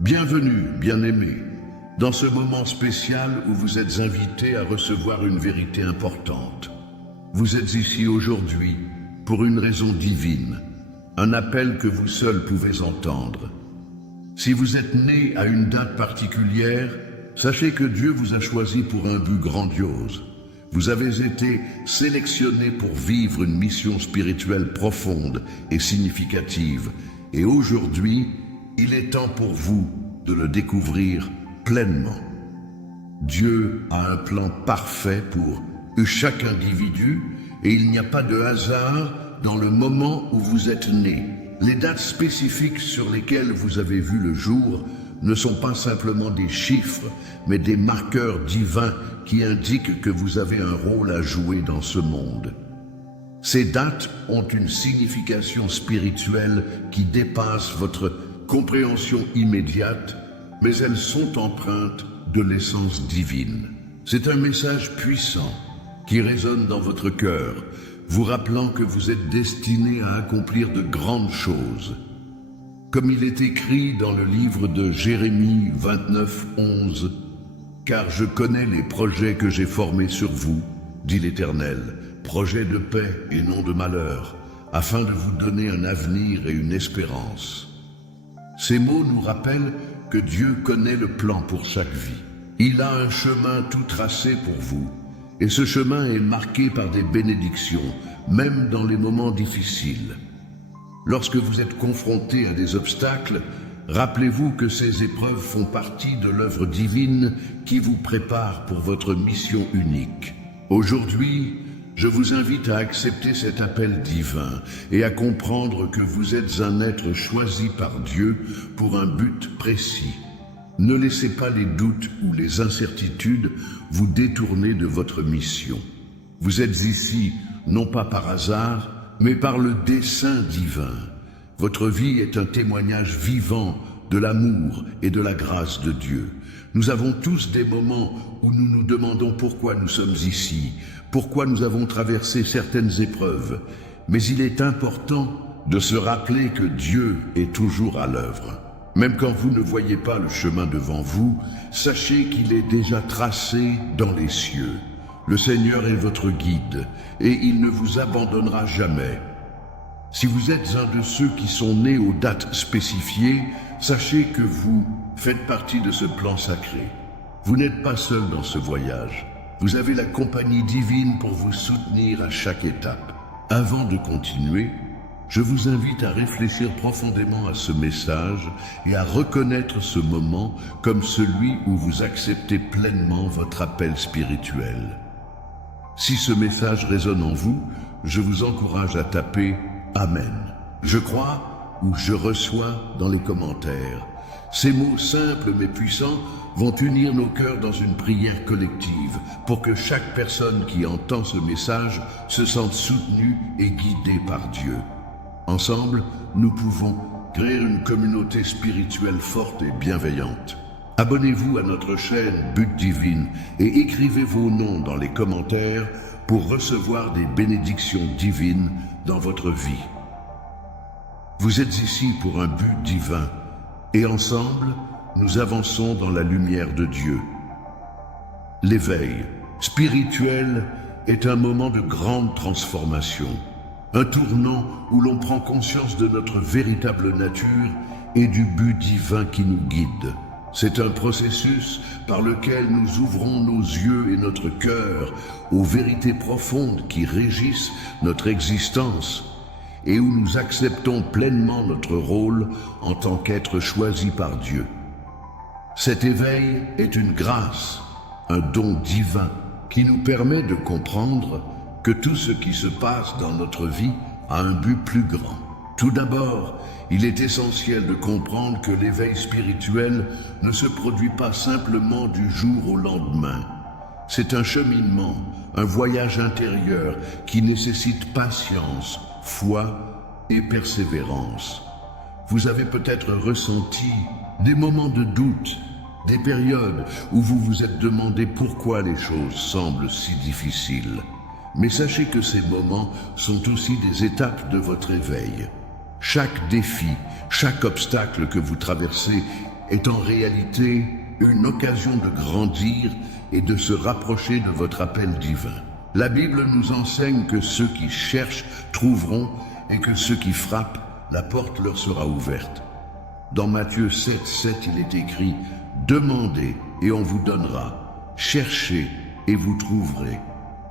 Bienvenue, bien-aimés, dans ce moment spécial où vous êtes invités à recevoir une vérité importante. Vous êtes ici aujourd'hui pour une raison divine, un appel que vous seuls pouvez entendre. Si vous êtes né à une date particulière, sachez que Dieu vous a choisi pour un but grandiose. Vous avez été sélectionnés pour vivre une mission spirituelle profonde et significative. Et aujourd'hui, il est temps pour vous de le découvrir pleinement. Dieu a un plan parfait pour chaque individu et il n'y a pas de hasard dans le moment où vous êtes né. Les dates spécifiques sur lesquelles vous avez vu le jour ne sont pas simplement des chiffres, mais des marqueurs divins qui indiquent que vous avez un rôle à jouer dans ce monde. Ces dates ont une signification spirituelle qui dépasse votre compréhension immédiate, mais elles sont empreintes de l'essence divine. C'est un message puissant qui résonne dans votre cœur, vous rappelant que vous êtes destiné à accomplir de grandes choses. Comme il est écrit dans le livre de Jérémie 29:11, « Car je connais les projets que j'ai formés sur vous, dit l'Éternel, projets de paix et non de malheur, afin de vous donner un avenir et une espérance. » Ces mots nous rappellent que Dieu connaît le plan pour chaque vie. Il a un chemin tout tracé pour vous, et ce chemin est marqué par des bénédictions, même dans les moments difficiles. Lorsque vous êtes confronté à des obstacles, rappelez-vous que ces épreuves font partie de l'œuvre divine qui vous prépare pour votre mission unique. Aujourd'hui, je vous invite à accepter cet appel divin et à comprendre que vous êtes un être choisi par Dieu pour un but précis. Ne laissez pas les doutes ou les incertitudes vous détourner de votre mission. Vous êtes ici, non pas par hasard, mais par le dessein divin. Votre vie est un témoignage vivant de l'amour et de la grâce de Dieu. Nous avons tous des moments où nous nous demandons pourquoi nous sommes ici, pourquoi nous avons traversé certaines épreuves. Mais il est important de se rappeler que Dieu est toujours à l'œuvre. Même quand vous ne voyez pas le chemin devant vous, sachez qu'il est déjà tracé dans les cieux. Le Seigneur est votre guide et il ne vous abandonnera jamais. Si vous êtes un de ceux qui sont nés aux dates spécifiées, sachez que vous faites partie de ce plan sacré. Vous n'êtes pas seul dans ce voyage. Vous avez la compagnie divine pour vous soutenir à chaque étape. Avant de continuer, je vous invite à réfléchir profondément à ce message et à reconnaître ce moment comme celui où vous acceptez pleinement votre appel spirituel. Si ce message résonne en vous, je vous encourage à taper « Amen ». Je crois ou je reçois dans les commentaires. Ces mots simples mais puissants vont unir nos cœurs dans une prière collective pour que chaque personne qui entend ce message se sente soutenue et guidée par Dieu. Ensemble, nous pouvons créer une communauté spirituelle forte et bienveillante. Abonnez-vous à notre chaîne But Divine et écrivez vos noms dans les commentaires pour recevoir des bénédictions divines dans votre vie. Vous êtes ici pour un but divin et ensemble, nous avançons dans la lumière de Dieu. L'éveil spirituel est un moment de grande transformation, un tournant où l'on prend conscience de notre véritable nature et du but divin qui nous guide. C'est un processus par lequel nous ouvrons nos yeux et notre cœur aux vérités profondes qui régissent notre existence et où nous acceptons pleinement notre rôle en tant qu'être choisi par Dieu. Cet éveil est une grâce, un don divin qui nous permet de comprendre que tout ce qui se passe dans notre vie a un but plus grand. Tout d'abord, il est essentiel de comprendre que l'éveil spirituel ne se produit pas simplement du jour au lendemain. C'est un cheminement, un voyage intérieur qui nécessite patience, foi et persévérance. Vous avez peut-être ressenti des moments de doute, des périodes où vous vous êtes demandé pourquoi les choses semblent si difficiles. Mais sachez que ces moments sont aussi des étapes de votre éveil. Chaque défi, chaque obstacle que vous traversez est en réalité une occasion de grandir et de se rapprocher de votre appel divin. La Bible nous enseigne que ceux qui cherchent trouveront et que ceux qui frappent, la porte leur sera ouverte. Dans Matthieu 7:7, il est écrit « Demandez et on vous donnera, cherchez et vous trouverez,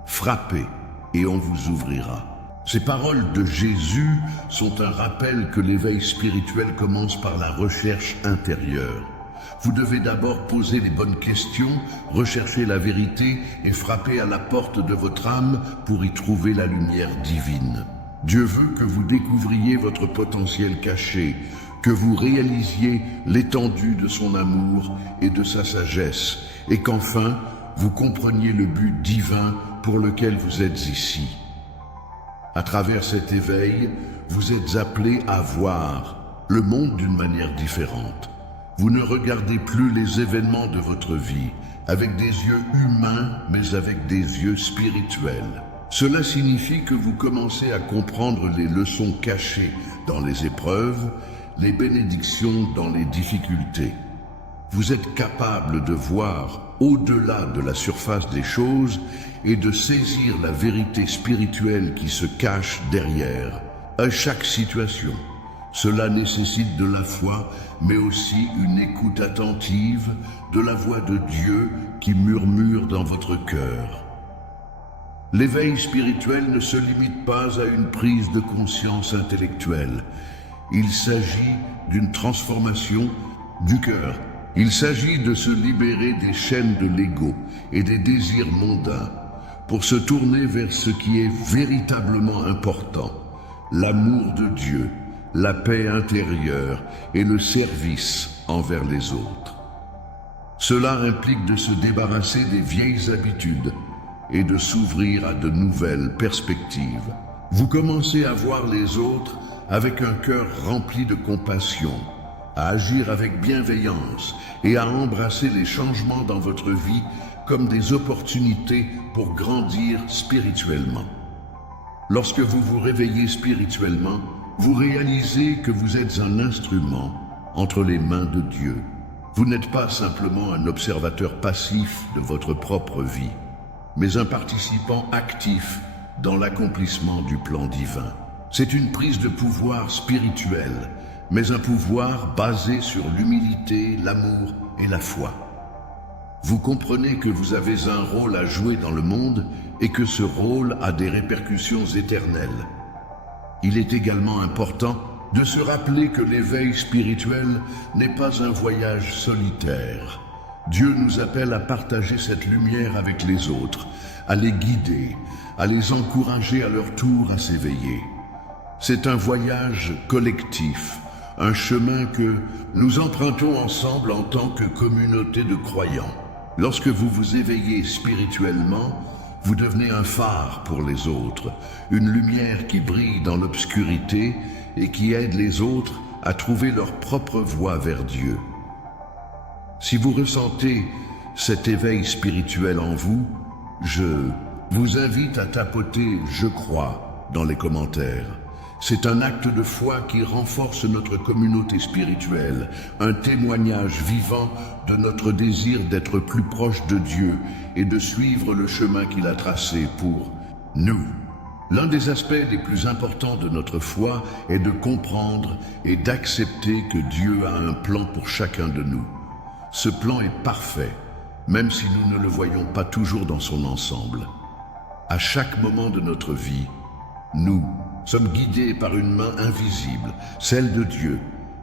frappez et on vous ouvrira. » Ces paroles de Jésus sont un rappel que l'éveil spirituel commence par la recherche intérieure. Vous devez d'abord poser les bonnes questions, rechercher la vérité et frapper à la porte de votre âme pour y trouver la lumière divine. Dieu veut que vous découvriez votre potentiel caché, que vous réalisiez l'étendue de son amour et de sa sagesse, et qu'enfin, vous compreniez le but divin pour lequel vous êtes ici. À travers cet éveil, vous êtes appelés à voir le monde d'une manière différente. Vous ne regardez plus les événements de votre vie avec des yeux humains, mais avec des yeux spirituels. Cela signifie que vous commencez à comprendre les leçons cachées dans les épreuves, les bénédictions dans les difficultés. Vous êtes capable de voir au-delà de la surface des choses et de saisir la vérité spirituelle qui se cache derrière. À chaque situation, cela nécessite de la foi, mais aussi une écoute attentive de la voix de Dieu qui murmure dans votre cœur. L'éveil spirituel ne se limite pas à une prise de conscience intellectuelle. Il s'agit d'une transformation du cœur. Il s'agit de se libérer des chaînes de l'ego et des désirs mondains pour se tourner vers ce qui est véritablement important, l'amour de Dieu, la paix intérieure et le service envers les autres. Cela implique de se débarrasser des vieilles habitudes et de s'ouvrir à de nouvelles perspectives. Vous commencez à voir les autres avec un cœur rempli de compassion, à agir avec bienveillance et à embrasser les changements dans votre vie comme des opportunités pour grandir spirituellement. Lorsque vous vous réveillez spirituellement, vous réalisez que vous êtes un instrument entre les mains de Dieu. Vous n'êtes pas simplement un observateur passif de votre propre vie, mais un participant actif dans l'accomplissement du plan divin. C'est une prise de pouvoir spirituel, mais un pouvoir basé sur l'humilité, l'amour et la foi. Vous comprenez que vous avez un rôle à jouer dans le monde et que ce rôle a des répercussions éternelles. Il est également important de se rappeler que l'éveil spirituel n'est pas un voyage solitaire. Dieu nous appelle à partager cette lumière avec les autres, à les guider, à les encourager à leur tour à s'éveiller. C'est un voyage collectif, un chemin que nous empruntons ensemble en tant que communauté de croyants. Lorsque vous vous éveillez spirituellement, vous devenez un phare pour les autres, une lumière qui brille dans l'obscurité et qui aide les autres à trouver leur propre voie vers Dieu. Si vous ressentez cet éveil spirituel en vous, je vous invite à tapoter « Je crois » dans les commentaires. C'est un acte de foi qui renforce notre communauté spirituelle, un témoignage vivant de notre désir d'être plus proche de Dieu et de suivre le chemin qu'il a tracé pour nous. L'un des aspects les plus importants de notre foi est de comprendre et d'accepter que Dieu a un plan pour chacun de nous. Ce plan est parfait, même si nous ne le voyons pas toujours dans son ensemble. À chaque moment de notre vie, nous sommes guidés par une main invisible, celle de Dieu,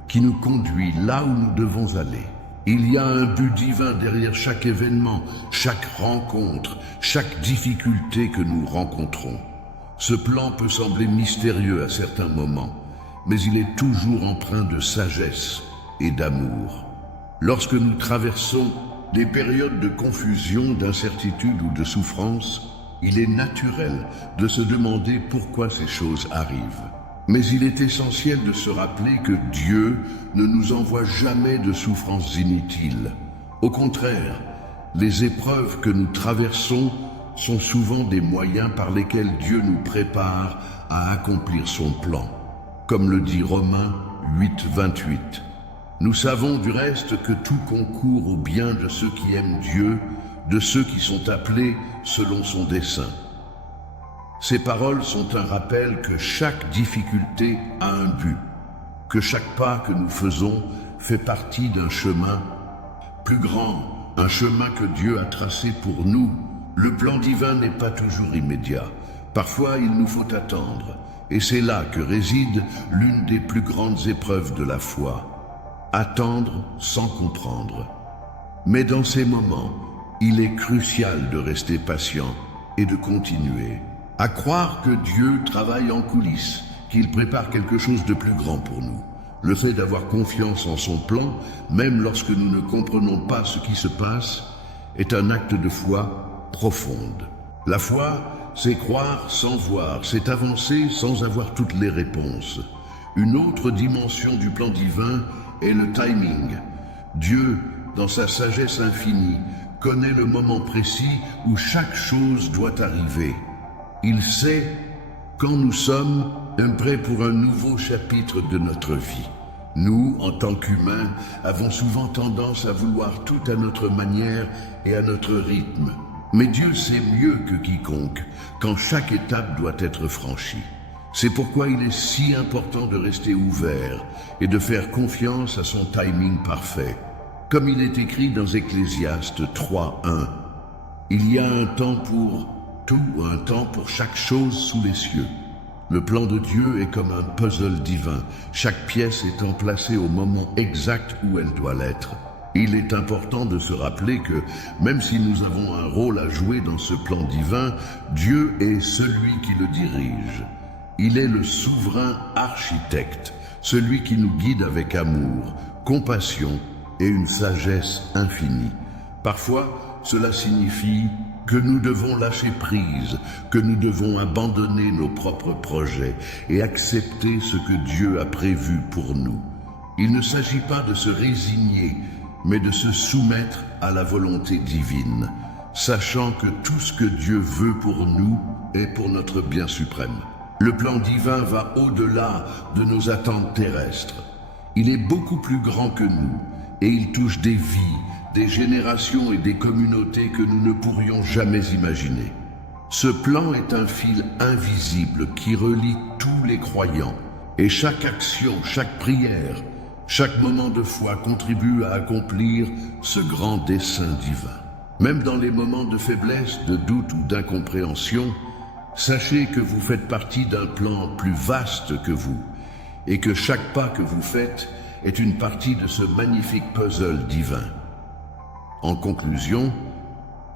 qui nous conduit là où nous devons aller. Il y a un but divin derrière chaque événement, chaque rencontre, chaque difficulté que nous rencontrons. Ce plan peut sembler mystérieux à certains moments, mais il est toujours empreint de sagesse et d'amour. Lorsque nous traversons des périodes de confusion, d'incertitude ou de souffrance, il est naturel de se demander pourquoi ces choses arrivent. Mais il est essentiel de se rappeler que Dieu ne nous envoie jamais de souffrances inutiles. Au contraire, les épreuves que nous traversons sont souvent des moyens par lesquels Dieu nous prépare à accomplir son plan. Comme le dit Romains 8, 28. Nous savons du reste que tout concourt au bien de ceux qui aiment Dieu, de ceux qui sont appelés selon son dessein. Ces paroles sont un rappel que chaque difficulté a un but, que chaque pas que nous faisons fait partie d'un chemin plus grand, un chemin que Dieu a tracé pour nous. Le plan divin n'est pas toujours immédiat. Parfois, il nous faut attendre, et c'est là que réside l'une des plus grandes épreuves de la foi. Attendre sans comprendre. Mais dans ces moments, il est crucial de rester patient et de continuer. À croire que Dieu travaille en coulisses, qu'il prépare quelque chose de plus grand pour nous. Le fait d'avoir confiance en son plan, même lorsque nous ne comprenons pas ce qui se passe, est un acte de foi profonde. La foi, c'est croire sans voir, c'est avancer sans avoir toutes les réponses. Une autre dimension du plan divin est le timing. Dieu, dans sa sagesse infinie, connaît le moment précis où chaque chose doit arriver. Il sait quand nous sommes prêts pour un nouveau chapitre de notre vie. Nous, en tant qu'humains, avons souvent tendance à vouloir tout à notre manière et à notre rythme. Mais Dieu sait mieux que quiconque quand chaque étape doit être franchie. C'est pourquoi il est si important de rester ouvert et de faire confiance à son timing parfait. Comme il est écrit dans Ecclésiaste 3:1, il y a un temps pour tout, un temps pour chaque chose sous les cieux. Le plan de Dieu est comme un puzzle divin, chaque pièce étant placée au moment exact où elle doit l'être. Il est important de se rappeler que, même si nous avons un rôle à jouer dans ce plan divin, Dieu est celui qui le dirige. Il est le souverain architecte, celui qui nous guide avec amour, compassion et une sagesse infinie. Parfois, cela signifie que nous devons lâcher prise, que nous devons abandonner nos propres projets et accepter ce que Dieu a prévu pour nous. Il ne s'agit pas de se résigner, mais de se soumettre à la volonté divine, sachant que tout ce que Dieu veut pour nous est pour notre bien suprême. Le plan divin va au-delà de nos attentes terrestres. Il est beaucoup plus grand que nous et il touche des vies, des générations et des communautés que nous ne pourrions jamais imaginer. Ce plan est un fil invisible qui relie tous les croyants et chaque action, chaque prière, chaque moment de foi contribue à accomplir ce grand dessein divin. Même dans les moments de faiblesse, de doute ou d'incompréhension, sachez que vous faites partie d'un plan plus vaste que vous et que chaque pas que vous faites est une partie de ce magnifique puzzle divin. En conclusion,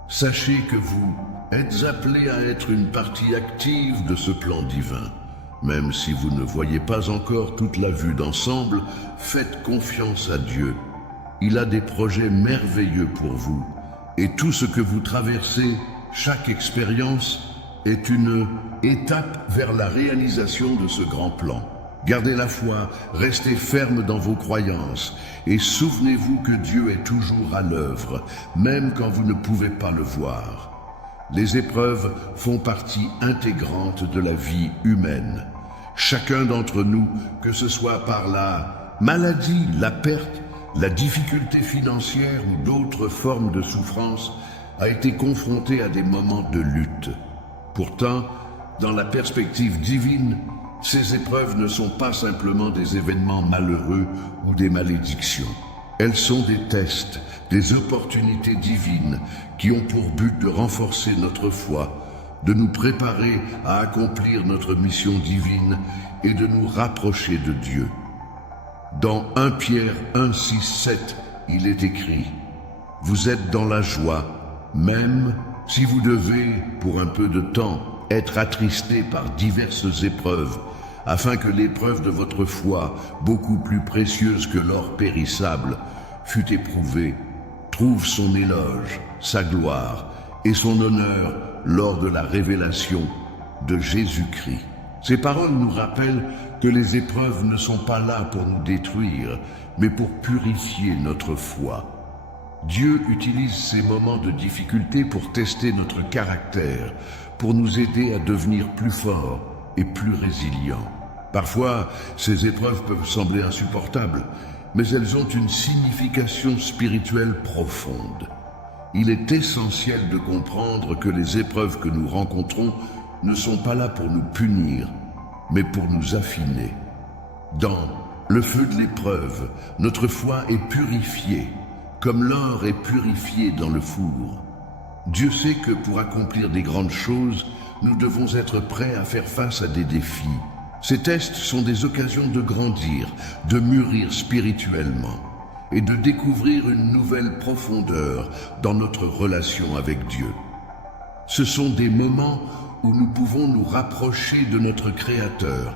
sachez que vous êtes appelés à être une partie active de ce plan divin. Même si vous ne voyez pas encore toute la vue d'ensemble, faites confiance à Dieu. Il a des projets merveilleux pour vous. Et tout ce que vous traversez, chaque expérience, est une étape vers la réalisation de ce grand plan. Gardez la foi, restez ferme dans vos croyances et souvenez-vous que Dieu est toujours à l'œuvre, même quand vous ne pouvez pas le voir. Les épreuves font partie intégrante de la vie humaine. Chacun d'entre nous, que ce soit par la maladie, la perte, la difficulté financière ou d'autres formes de souffrance, a été confronté à des moments de lutte. Pourtant, dans la perspective divine, ces épreuves ne sont pas simplement des événements malheureux ou des malédictions. Elles sont des tests, des opportunités divines qui ont pour but de renforcer notre foi, de nous préparer à accomplir notre mission divine et de nous rapprocher de Dieu. Dans 1 Pierre 1:6-7, il est écrit « Vous êtes dans la joie, même si vous devez, pour un peu de temps, être attristés par diverses épreuves, afin que l'épreuve de votre foi, beaucoup plus précieuse que l'or périssable, fût éprouvée, trouve son éloge, sa gloire et son honneur lors de la révélation de Jésus-Christ. » Ces paroles nous rappellent que les épreuves ne sont pas là pour nous détruire, mais pour purifier notre foi. Dieu utilise ces moments de difficulté pour tester notre caractère, pour nous aider à devenir plus forts et plus résilients. Parfois, ces épreuves peuvent sembler insupportables, mais elles ont une signification spirituelle profonde. Il est essentiel de comprendre que les épreuves que nous rencontrons ne sont pas là pour nous punir, mais pour nous affiner. Dans le feu de l'épreuve, notre foi est purifiée, comme l'or est purifié dans le four. Dieu sait que pour accomplir des grandes choses, nous devons être prêts à faire face à des défis. Ces tests sont des occasions de grandir, de mûrir spirituellement et de découvrir une nouvelle profondeur dans notre relation avec Dieu. Ce sont des moments où nous pouvons nous rapprocher de notre Créateur,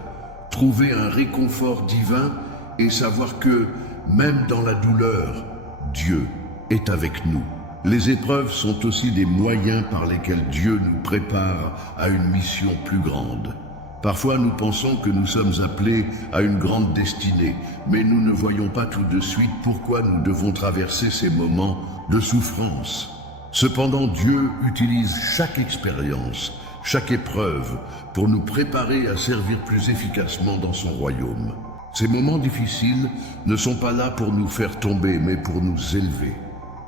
trouver un réconfort divin et savoir que, même dans la douleur, Dieu est avec nous. Les épreuves sont aussi des moyens par lesquels Dieu nous prépare à une mission plus grande. Parfois, nous pensons que nous sommes appelés à une grande destinée, mais nous ne voyons pas tout de suite pourquoi nous devons traverser ces moments de souffrance. Cependant, Dieu utilise chaque expérience, chaque épreuve, pour nous préparer à servir plus efficacement dans son royaume. Ces moments difficiles ne sont pas là pour nous faire tomber, mais pour nous élever.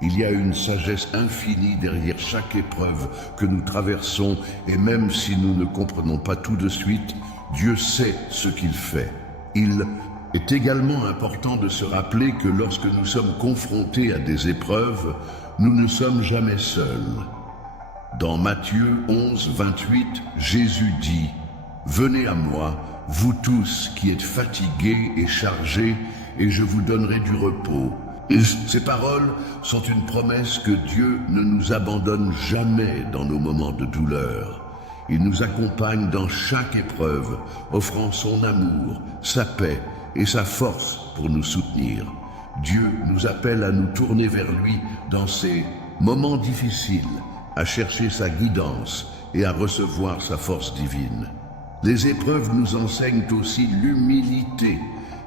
Il y a une sagesse infinie derrière chaque épreuve que nous traversons, et même si nous ne comprenons pas tout de suite, Dieu sait ce qu'il fait. Il est également important de se rappeler que lorsque nous sommes confrontés à des épreuves, nous ne sommes jamais seuls. Dans Matthieu 11, 28, Jésus dit « Venez à moi, vous tous qui êtes fatigués et chargés, et je vous donnerai du repos. » Ces paroles sont une promesse que Dieu ne nous abandonne jamais dans nos moments de douleur. Il nous accompagne dans chaque épreuve, offrant son amour, sa paix et sa force pour nous soutenir. Dieu nous appelle à nous tourner vers lui dans ces moments difficiles, à chercher sa guidance et à recevoir sa force divine. Les épreuves nous enseignent aussi l'humilité.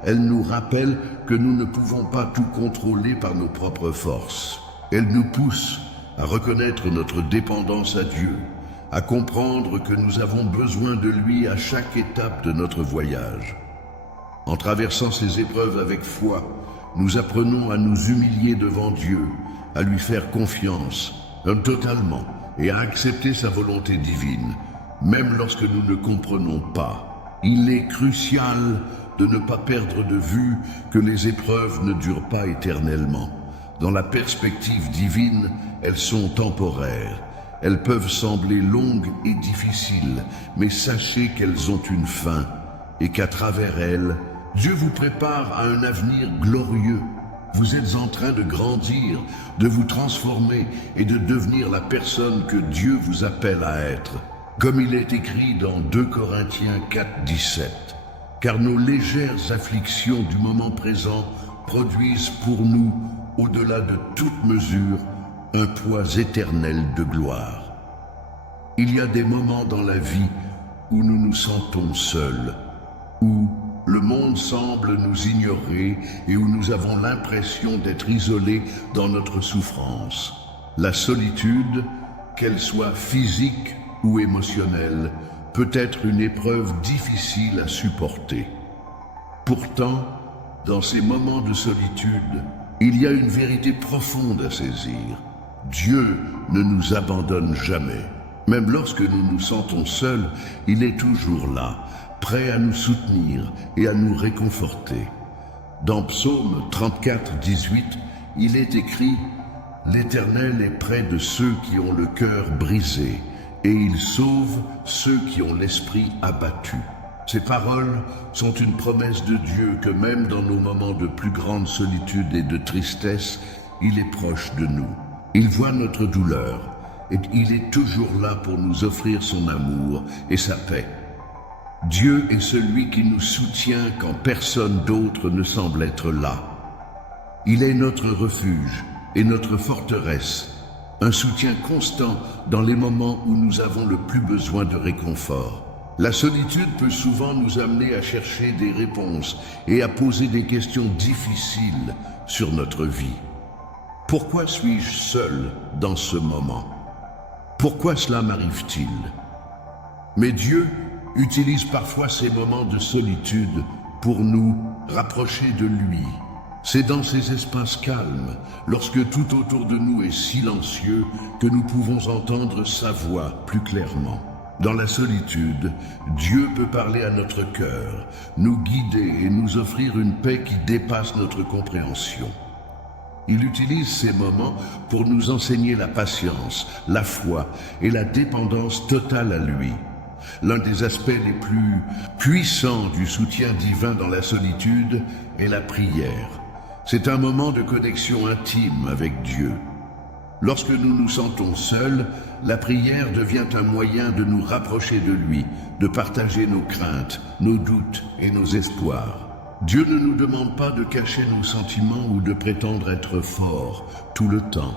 Elles nous rappellent que nous ne pouvons pas tout contrôler par nos propres forces. Elles nous poussent à reconnaître notre dépendance à Dieu, à comprendre que nous avons besoin de lui à chaque étape de notre voyage. En traversant ces épreuves avec foi, nous apprenons à nous humilier devant Dieu, à lui faire confiance, totalement, et à accepter sa volonté divine, même lorsque nous ne comprenons pas. Il est crucial de ne pas perdre de vue que les épreuves ne durent pas éternellement. Dans la perspective divine, elles sont temporaires. Elles peuvent sembler longues et difficiles, mais sachez qu'elles ont une fin et qu'à travers elles, Dieu vous prépare à un avenir glorieux. Vous êtes en train de grandir, de vous transformer et de devenir la personne que Dieu vous appelle à être. Comme il est écrit dans 2 Corinthiens 4, 17. Car nos légères afflictions du moment présent produisent pour nous, au-delà de toute mesure, un poids éternel de gloire. Il y a des moments dans la vie où nous nous sentons seuls, où le monde semble nous ignorer et où nous avons l'impression d'être isolés dans notre souffrance. La solitude, qu'elle soit physique ou émotionnelle, peut être une épreuve difficile à supporter. Pourtant, dans ces moments de solitude, il y a une vérité profonde à saisir. Dieu ne nous abandonne jamais. Même lorsque nous nous sentons seuls, il est toujours là, prêt à nous soutenir et à nous réconforter. Dans Psaume 34, 18, il est écrit « L'Éternel est près de ceux qui ont le cœur brisé, et il sauve ceux qui ont l'esprit abattu. » Ces paroles sont une promesse de Dieu que même dans nos moments de plus grande solitude et de tristesse, il est proche de nous. Il voit notre douleur et il est toujours là pour nous offrir son amour et sa paix. Dieu est celui qui nous soutient quand personne d'autre ne semble être là. Il est notre refuge et notre forteresse, un soutien constant dans les moments où nous avons le plus besoin de réconfort. La solitude peut souvent nous amener à chercher des réponses et à poser des questions difficiles sur notre vie. Pourquoi suis-je seul dans ce moment? Pourquoi cela m'arrive-t-il? Mais Dieu utilise parfois ces moments de solitude pour nous rapprocher de lui. C'est dans ces espaces calmes, lorsque tout autour de nous est silencieux, que nous pouvons entendre sa voix plus clairement. Dans la solitude, Dieu peut parler à notre cœur, nous guider et nous offrir une paix qui dépasse notre compréhension. Il utilise ces moments pour nous enseigner la patience, la foi et la dépendance totale à lui. L'un des aspects les plus puissants du soutien divin dans la solitude est la prière. C'est un moment de connexion intime avec Dieu. Lorsque nous nous sentons seuls, la prière devient un moyen de nous rapprocher de lui, de partager nos craintes, nos doutes et nos espoirs. Dieu ne nous demande pas de cacher nos sentiments ou de prétendre être forts tout le temps.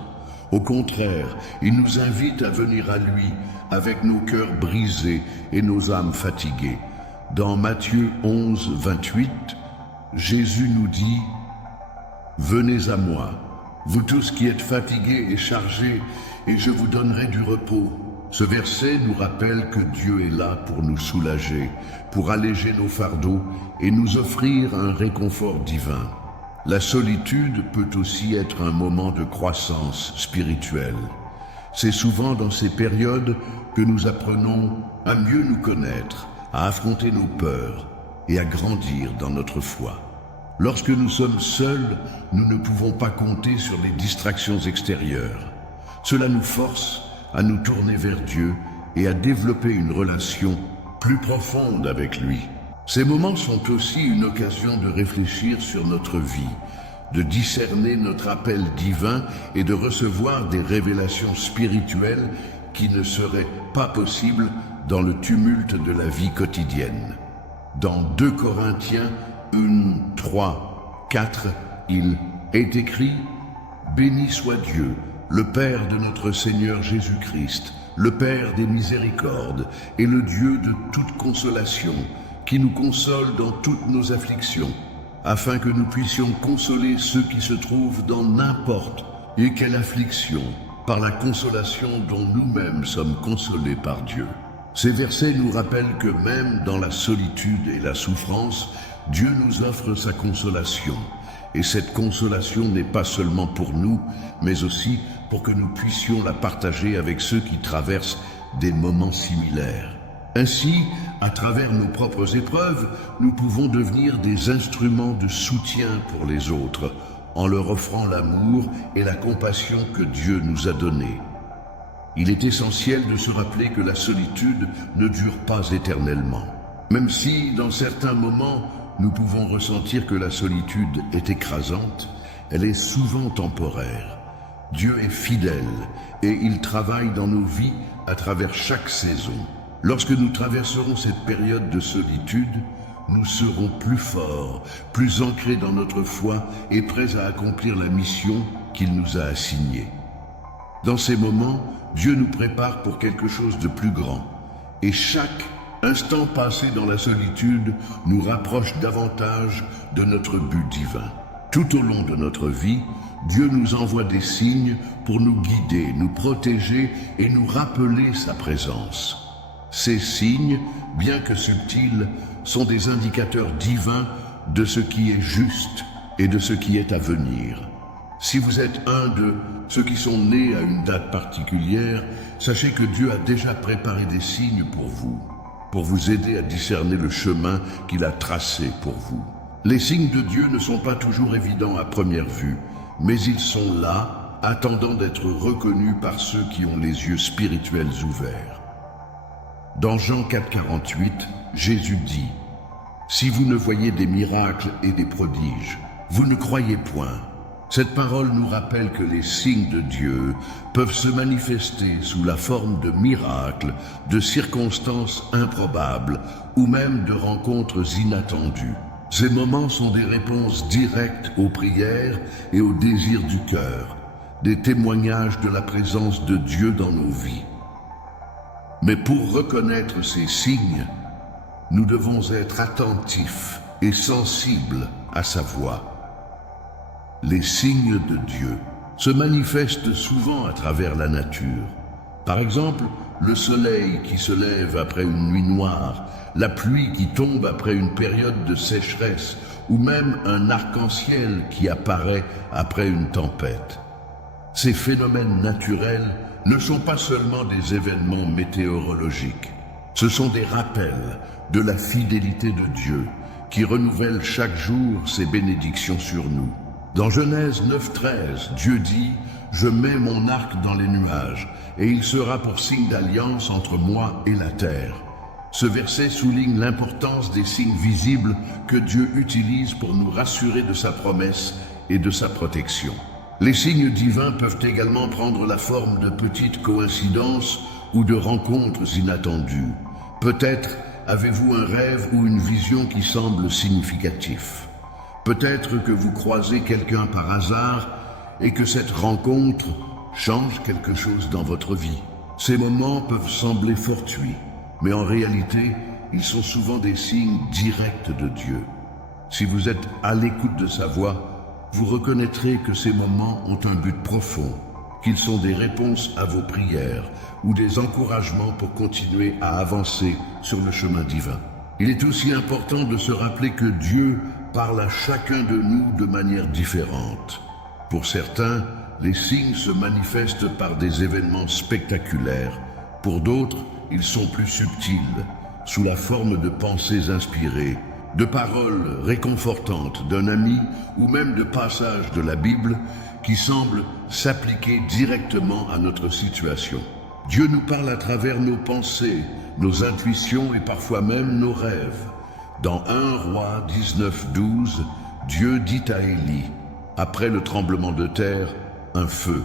Au contraire, il nous invite à venir à lui avec nos cœurs brisés et nos âmes fatiguées. Dans Matthieu 11, 28, Jésus nous dit « Venez à moi, vous tous qui êtes fatigués et chargés, et je vous donnerai du repos. » Ce verset nous rappelle que Dieu est là pour nous soulager, pour alléger nos fardeaux et nous offrir un réconfort divin. La solitude peut aussi être un moment de croissance spirituelle. C'est souvent dans ces périodes que nous apprenons à mieux nous connaître, à affronter nos peurs et à grandir dans notre foi. Lorsque nous sommes seuls, nous ne pouvons pas compter sur les distractions extérieures. Cela nous force à nous tourner vers Dieu et à développer une relation plus profonde avec lui. Ces moments sont aussi une occasion de réfléchir sur notre vie, de discerner notre appel divin et de recevoir des révélations spirituelles qui ne seraient pas possibles dans le tumulte de la vie quotidienne. Dans 2 Corinthiens 1, 3, 4, il est écrit « Béni soit Dieu, le Père de notre Seigneur Jésus-Christ, le Père des miséricordes et le Dieu de toute consolation, qui nous console dans toutes nos afflictions, afin que nous puissions consoler ceux qui se trouvent dans n'importe et quelle affliction, par la consolation dont nous-mêmes sommes consolés par Dieu. » Ces versets nous rappellent que même dans la solitude et la souffrance, Dieu nous offre sa consolation. Et cette consolation n'est pas seulement pour nous, mais aussi pour que nous puissions la partager avec ceux qui traversent des moments similaires. Ainsi, à travers nos propres épreuves, nous pouvons devenir des instruments de soutien pour les autres, en leur offrant l'amour et la compassion que Dieu nous a donnés. Il est essentiel de se rappeler que la solitude ne dure pas éternellement. Même si, dans certains moments, nous pouvons ressentir que la solitude est écrasante, elle est souvent temporaire. Dieu est fidèle et il travaille dans nos vies à travers chaque saison. Lorsque nous traverserons cette période de solitude, nous serons plus forts, plus ancrés dans notre foi et prêts à accomplir la mission qu'il nous a assignée. Dans ces moments, Dieu nous prépare pour quelque chose de plus grand et chaque instant passé dans la solitude nous rapproche davantage de notre but divin. Tout au long de notre vie, Dieu nous envoie des signes pour nous guider, nous protéger et nous rappeler sa présence. Ces signes, bien que subtils, sont des indicateurs divins de ce qui est juste et de ce qui est à venir. Si vous êtes un de ceux qui sont nés à une date particulière, sachez que Dieu a déjà préparé des signes pour vous aider à discerner le chemin qu'il a tracé pour vous. Les signes de Dieu ne sont pas toujours évidents à première vue, mais ils sont là, attendant d'être reconnus par ceux qui ont les yeux spirituels ouverts. Dans Jean 4,48, Jésus dit « Si vous ne voyez des miracles et des prodiges, vous ne croyez point. » Cette parole nous rappelle que les signes de Dieu peuvent se manifester sous la forme de miracles, de circonstances improbables ou même de rencontres inattendues. Ces moments sont des réponses directes aux prières et aux désirs du cœur, des témoignages de la présence de Dieu dans nos vies. Mais pour reconnaître ces signes, nous devons être attentifs et sensibles à sa voix. Les signes de Dieu se manifestent souvent à travers la nature. Par exemple, le soleil qui se lève après une nuit noire, la pluie qui tombe après une période de sécheresse ou même un arc-en-ciel qui apparaît après une tempête. Ces phénomènes naturels ne sont pas seulement des événements météorologiques. Ce sont des rappels de la fidélité de Dieu qui renouvelle chaque jour ses bénédictions sur nous. Dans Genèse 9:13, Dieu dit « Je mets mon arc dans les nuages, et il sera pour signe d'alliance entre moi et la terre ». Ce verset souligne l'importance des signes visibles que Dieu utilise pour nous rassurer de sa promesse et de sa protection. Les signes divins peuvent également prendre la forme de petites coïncidences ou de rencontres inattendues. Peut-être avez-vous un rêve ou une vision qui semble significatif. Peut-être que vous croisez quelqu'un par hasard et que cette rencontre change quelque chose dans votre vie. Ces moments peuvent sembler fortuits, mais en réalité, ils sont souvent des signes directs de Dieu. Si vous êtes à l'écoute de sa voix, vous reconnaîtrez que ces moments ont un but profond, qu'ils sont des réponses à vos prières ou des encouragements pour continuer à avancer sur le chemin divin. Il est aussi important de se rappeler que Dieu parle à chacun de nous de manière différente. Pour certains, les signes se manifestent par des événements spectaculaires. Pour d'autres, ils sont plus subtils, sous la forme de pensées inspirées, de paroles réconfortantes d'un ami ou même de passages de la Bible qui semblent s'appliquer directement à notre situation. Dieu nous parle à travers nos pensées, nos intuitions et parfois même nos rêves. Dans 1 Roi 19:12, Dieu dit à Élie, après le tremblement de terre, un feu.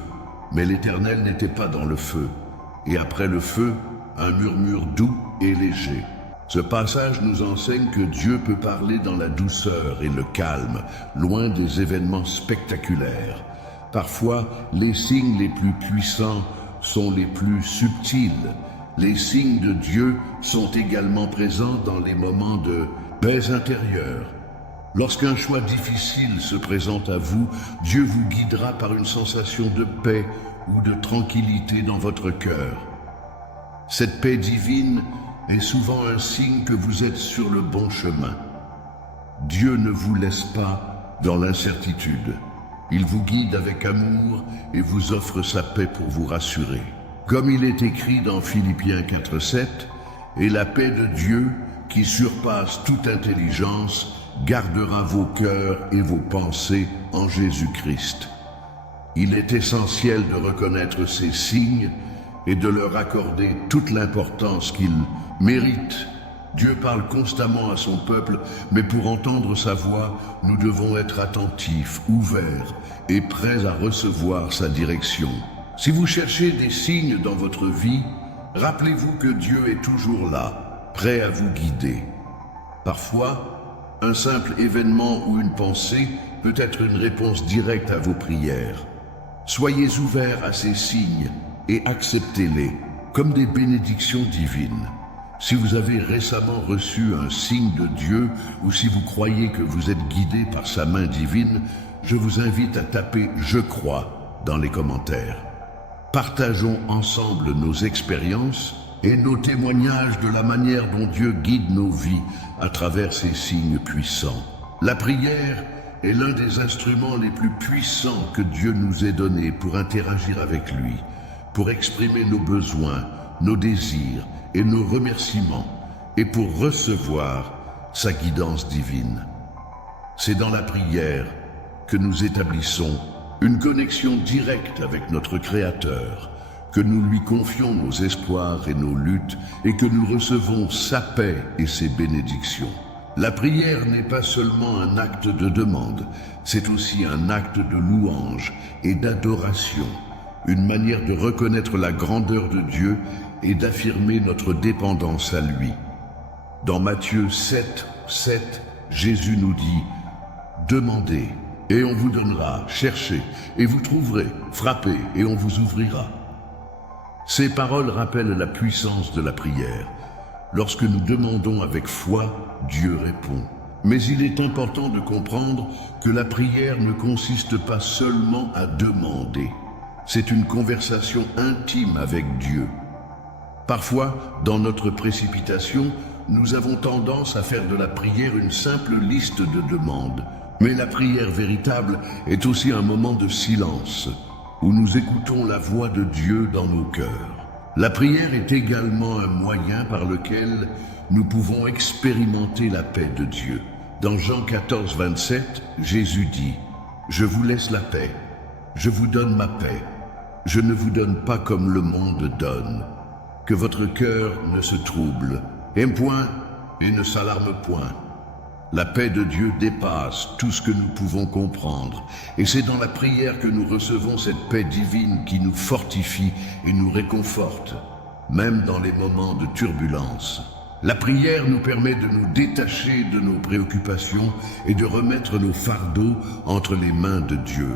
Mais l'Éternel n'était pas dans le feu. Et après le feu, un murmure doux et léger. Ce passage nous enseigne que Dieu peut parler dans la douceur et le calme, loin des événements spectaculaires. Parfois, les signes les plus puissants sont les plus subtils. Les signes de Dieu sont également présents dans les moments de paix intérieure. Lorsqu'un choix difficile se présente à vous, Dieu vous guidera par une sensation de paix ou de tranquillité dans votre cœur. Cette paix divine est souvent un signe que vous êtes sur le bon chemin. Dieu ne vous laisse pas dans l'incertitude. Il vous guide avec amour et vous offre sa paix pour vous rassurer. Comme il est écrit dans Philippiens 4:7, « Et la paix de Dieu, qui surpasse toute intelligence, gardera vos cœurs et vos pensées en Jésus-Christ. » Il est essentiel de reconnaître ces signes et de leur accorder toute l'importance qu'ils méritent. Dieu parle constamment à son peuple, mais pour entendre sa voix, nous devons être attentifs, ouverts et prêts à recevoir sa direction. Si vous cherchez des signes dans votre vie, rappelez-vous que Dieu est toujours là, prêt à vous guider. Parfois, un simple événement ou une pensée peut être une réponse directe à vos prières. Soyez ouverts à ces signes et acceptez-les comme des bénédictions divines. Si vous avez récemment reçu un signe de Dieu ou si vous croyez que vous êtes guidé par sa main divine, je vous invite à taper « Je crois » dans les commentaires. Partageons ensemble nos expériences et nos témoignages de la manière dont Dieu guide nos vies à travers ces signes puissants. La prière est l'un des instruments les plus puissants que Dieu nous ait donnés pour interagir avec lui, pour exprimer nos besoins, nos désirs et nos remerciements, et pour recevoir sa guidance divine. C'est dans la prière que nous établissons une connexion directe avec notre Créateur, que nous lui confions nos espoirs et nos luttes, et que nous recevons sa paix et ses bénédictions. La prière n'est pas seulement un acte de demande, c'est aussi un acte de louange et d'adoration, une manière de reconnaître la grandeur de Dieu et d'affirmer notre dépendance à lui. Dans Matthieu 7:7, Jésus nous dit « Demandez, et on vous donnera, cherchez, et vous trouverez, frappez, et on vous ouvrira. » Ces paroles rappellent la puissance de la prière. Lorsque nous demandons avec foi, Dieu répond. Mais il est important de comprendre que la prière ne consiste pas seulement à demander. C'est une conversation intime avec Dieu. Parfois, dans notre précipitation, nous avons tendance à faire de la prière une simple liste de demandes. Mais la prière véritable est aussi un moment de silence, où nous écoutons la voix de Dieu dans nos cœurs. La prière est également un moyen par lequel nous pouvons expérimenter la paix de Dieu. Dans Jean 14, 27, Jésus dit « Je vous laisse la paix, je vous donne ma paix. Je ne vous donne pas comme le monde donne. Que votre cœur ne se trouble, et point, et ne s'alarme point. » La paix de Dieu dépasse tout ce que nous pouvons comprendre, et c'est dans la prière que nous recevons cette paix divine qui nous fortifie et nous réconforte, même dans les moments de turbulence. La prière nous permet de nous détacher de nos préoccupations et de remettre nos fardeaux entre les mains de Dieu.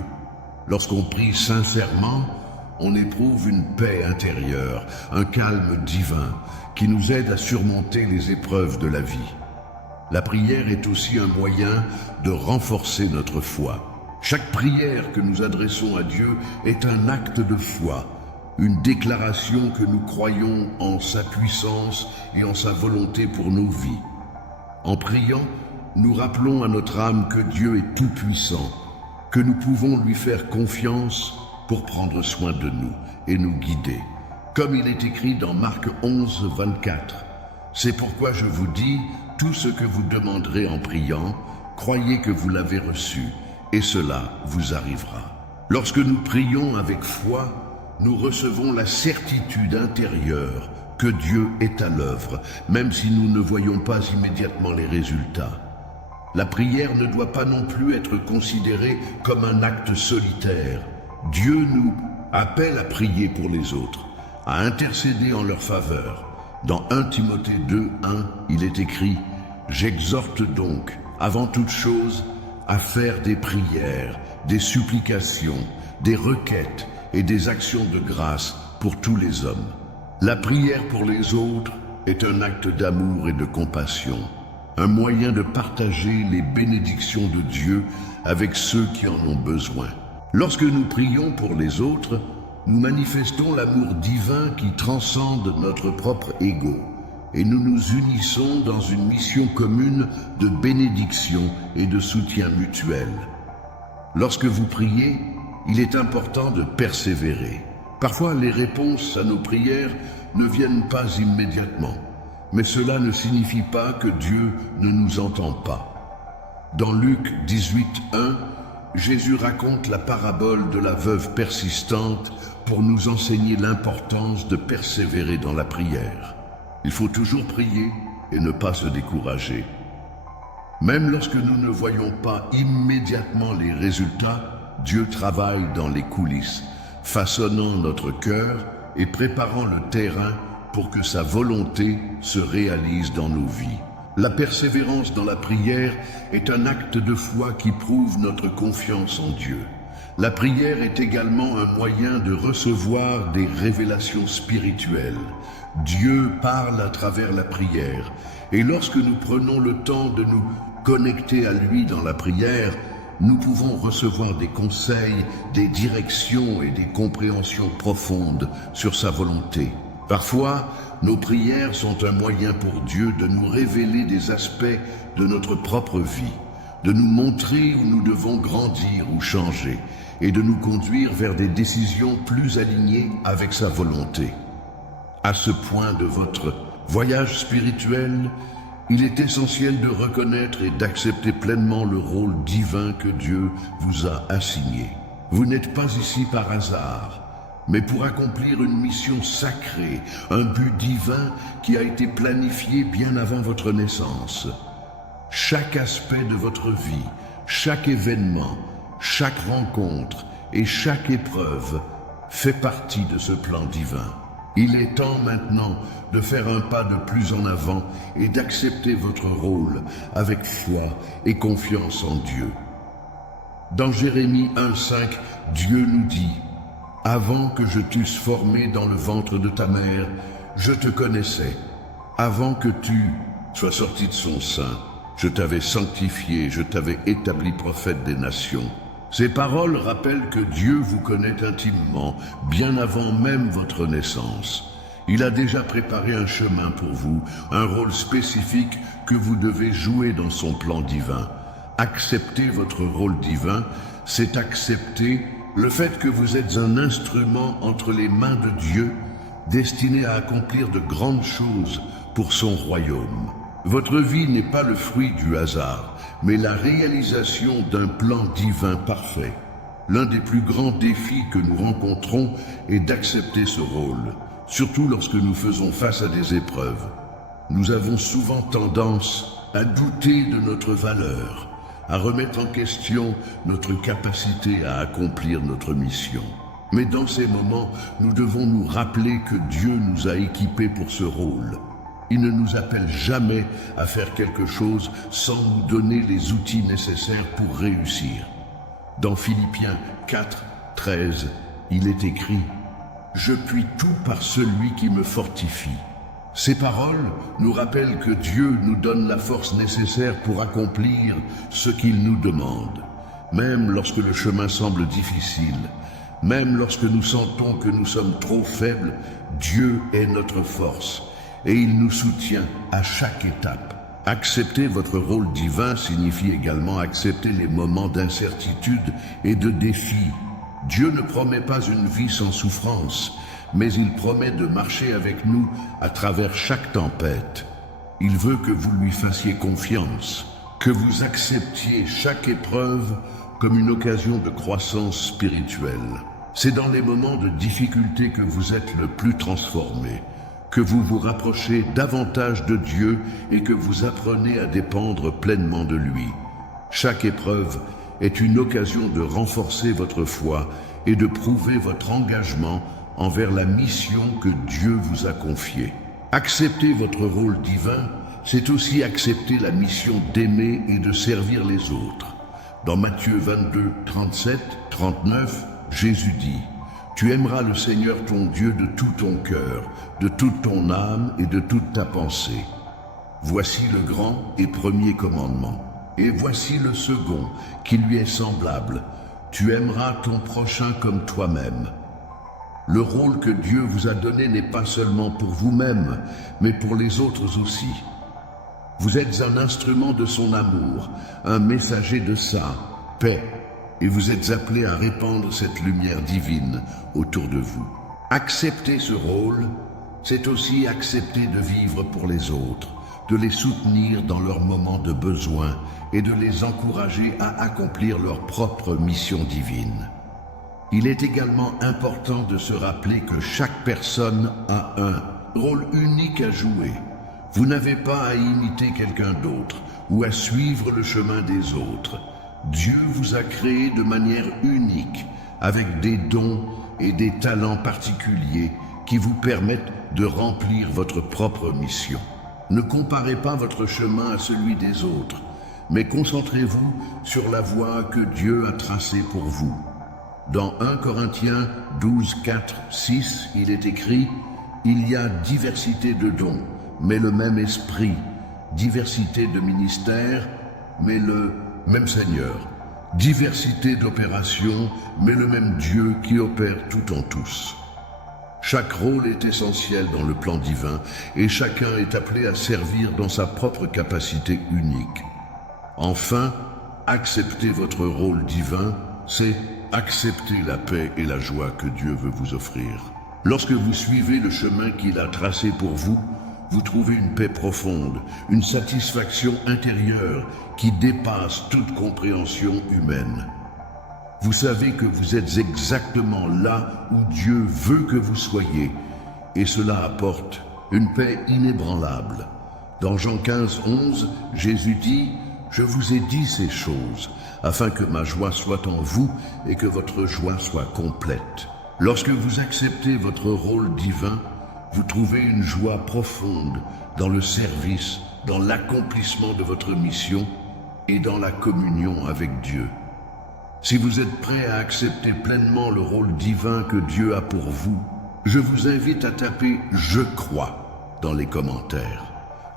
Lorsqu'on prie sincèrement, on éprouve une paix intérieure, un calme divin qui nous aide à surmonter les épreuves de la vie. La prière est aussi un moyen de renforcer notre foi. Chaque prière que nous adressons à Dieu est un acte de foi, une déclaration que nous croyons en sa puissance et en sa volonté pour nos vies. En priant, nous rappelons à notre âme que Dieu est tout-puissant, que nous pouvons lui faire confiance pour prendre soin de nous et nous guider. Comme il est écrit dans Marc 11, 24, « C'est pourquoi je vous dis, tout ce que vous demanderez en priant, croyez que vous l'avez reçu, et cela vous arrivera. » Lorsque nous prions avec foi, nous recevons la certitude intérieure que Dieu est à l'œuvre, même si nous ne voyons pas immédiatement les résultats. La prière ne doit pas non plus être considérée comme un acte solitaire. Dieu nous appelle à prier pour les autres, à intercéder en leur faveur. Dans 1 Timothée 2, 1, il est écrit « J'exhorte donc, avant toute chose, à faire des prières, des supplications, des requêtes et des actions de grâce pour tous les hommes. » La prière pour les autres est un acte d'amour et de compassion, un moyen de partager les bénédictions de Dieu avec ceux qui en ont besoin. Lorsque nous prions pour les autres, nous manifestons l'amour divin qui transcende notre propre ego et nous nous unissons dans une mission commune de bénédiction et de soutien mutuel. Lorsque vous priez, il est important de persévérer. Parfois, les réponses à nos prières ne viennent pas immédiatement, mais cela ne signifie pas que Dieu ne nous entend pas. Dans Luc 18, 1, Jésus raconte la parabole de la veuve persistante pour nous enseigner l'importance de persévérer dans la prière. Il faut toujours prier et ne pas se décourager. Même lorsque nous ne voyons pas immédiatement les résultats, Dieu travaille dans les coulisses, façonnant notre cœur et préparant le terrain pour que sa volonté se réalise dans nos vies. La persévérance dans la prière est un acte de foi qui prouve notre confiance en Dieu. La prière est également un moyen de recevoir des révélations spirituelles. Dieu parle à travers la prière, et lorsque nous prenons le temps de nous connecter à lui dans la prière, nous pouvons recevoir des conseils, des directions et des compréhensions profondes sur sa volonté. Parfois, nos prières sont un moyen pour Dieu de nous révéler des aspects de notre propre vie, de nous montrer où nous devons grandir ou changer, et de nous conduire vers des décisions plus alignées avec sa volonté. À ce point de votre voyage spirituel, il est essentiel de reconnaître et d'accepter pleinement le rôle divin que Dieu vous a assigné. Vous n'êtes pas ici par hasard, mais pour accomplir une mission sacrée, un but divin qui a été planifié bien avant votre naissance. Chaque aspect de votre vie, chaque événement, chaque rencontre et chaque épreuve fait partie de ce plan divin. Il est temps maintenant de faire un pas de plus en avant et d'accepter votre rôle avec foi et confiance en Dieu. Dans Jérémie 1,5, Dieu nous dit « Avant que je t'eusse formé dans le ventre de ta mère, je te connaissais. Avant que tu sois sorti de son sein, je t'avais sanctifié, je t'avais établi prophète des nations. » Ces paroles rappellent que Dieu vous connaît intimement, bien avant même votre naissance. Il a déjà préparé un chemin pour vous, un rôle spécifique que vous devez jouer dans son plan divin. Accepter votre rôle divin, c'est accepter le fait que vous êtes un instrument entre les mains de Dieu, destiné à accomplir de grandes choses pour son royaume. Votre vie n'est pas le fruit du hasard, mais la réalisation d'un plan divin parfait. L'un des plus grands défis que nous rencontrons est d'accepter ce rôle, surtout lorsque nous faisons face à des épreuves. Nous avons souvent tendance à douter de notre valeur, à remettre en question notre capacité à accomplir notre mission. Mais dans ces moments, nous devons nous rappeler que Dieu nous a équipés pour ce rôle. Il ne nous appelle jamais à faire quelque chose sans nous donner les outils nécessaires pour réussir. Dans Philippiens 4, 13, il est écrit « Je puis tout par celui qui me fortifie ». Ces paroles nous rappellent que Dieu nous donne la force nécessaire pour accomplir ce qu'il nous demande. Même lorsque le chemin semble difficile, même lorsque nous sentons que nous sommes trop faibles, Dieu est notre force et il nous soutient à chaque étape. Accepter votre rôle divin signifie également accepter les moments d'incertitude et de défi. Dieu ne promet pas une vie sans souffrance, mais il promet de marcher avec nous à travers chaque tempête. Il veut que vous lui fassiez confiance, que vous acceptiez chaque épreuve comme une occasion de croissance spirituelle. C'est dans les moments de difficulté que vous êtes le plus transformé, que vous vous rapprochez davantage de Dieu et que vous apprenez à dépendre pleinement de lui. Chaque épreuve est une occasion de renforcer votre foi et de prouver votre engagement envers la mission que Dieu vous a confiée. Accepter votre rôle divin, c'est aussi accepter la mission d'aimer et de servir les autres. Dans Matthieu 22, 37, 39, Jésus dit « Tu aimeras le Seigneur ton Dieu de tout ton cœur, de toute ton âme et de toute ta pensée. Voici le grand et premier commandement. Et voici le second, qui lui est semblable. Tu aimeras ton prochain comme toi-même. » Le rôle que Dieu vous a donné n'est pas seulement pour vous-même, mais pour les autres aussi. Vous êtes un instrument de son amour, un messager de sa paix, et vous êtes appelés à répandre cette lumière divine autour de vous. Accepter ce rôle, c'est aussi accepter de vivre pour les autres, de les soutenir dans leurs moments de besoin et de les encourager à accomplir leur propre mission divine. Il est également important de se rappeler que chaque personne a un rôle unique à jouer. Vous n'avez pas à imiter quelqu'un d'autre ou à suivre le chemin des autres. Dieu vous a créé de manière unique, avec des dons et des talents particuliers qui vous permettent de remplir votre propre mission. Ne comparez pas votre chemin à celui des autres, mais concentrez-vous sur la voie que Dieu a tracée pour vous. Dans 1 Corinthiens 12, 4, 6, il est écrit « Il y a diversité de dons, mais le même esprit, diversité de ministères, mais le même Seigneur, diversité d'opérations, mais le même Dieu qui opère tout en tous. » Chaque rôle est essentiel dans le plan divin et chacun est appelé à servir dans sa propre capacité unique. Enfin, accepter votre rôle divin, c'est accepter la paix et la joie que Dieu veut vous offrir. Lorsque vous suivez le chemin qu'il a tracé pour vous, vous trouvez une paix profonde, une satisfaction intérieure qui dépasse toute compréhension humaine. Vous savez que vous êtes exactement là où Dieu veut que vous soyez, et cela apporte une paix inébranlable. Dans Jean 15, 11, Jésus dit « Je vous ai dit ces choses, afin que ma joie soit en vous et que votre joie soit complète. » Lorsque vous acceptez votre rôle divin, vous trouvez une joie profonde dans le service, dans l'accomplissement de votre mission et dans la communion avec Dieu. Si vous êtes prêt à accepter pleinement le rôle divin que Dieu a pour vous, je vous invite à taper « Je crois » dans les commentaires.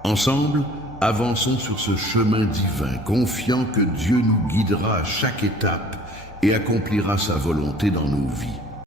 Ensemble, avançons sur ce chemin divin, confiant que Dieu nous guidera à chaque étape et accomplira sa volonté dans nos vies.